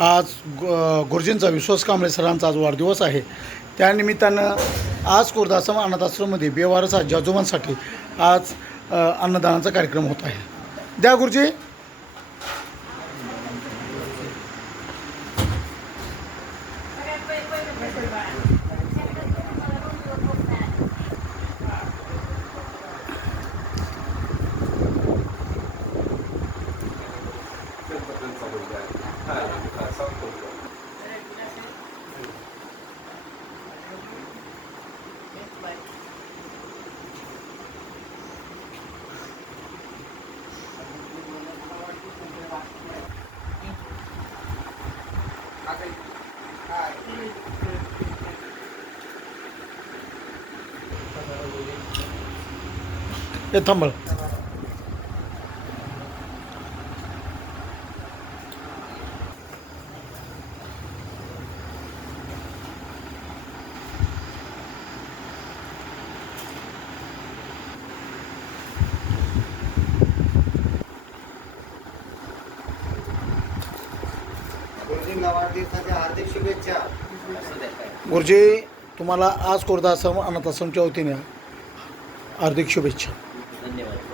आज गुरुजींचा विश्वास कांबळे सरांचा आज वाढदिवस आहे. त्यानिमित्तानं आज खुर्दासम अनाथाश्रममध्ये बेवारस आजोबांसाठी आज अन्नदानाचा कार्यक्रम होत आहे. द्या गुरुजी. हे थांबळ. वाढदिवसाच्या हार्दिक शुभेच्छा. गुरुजी, तुम्हाला आज खुर्दासम अनाथाश्रमच्या वतीने हार्दिक शुभेच्छा. धन्यवाद.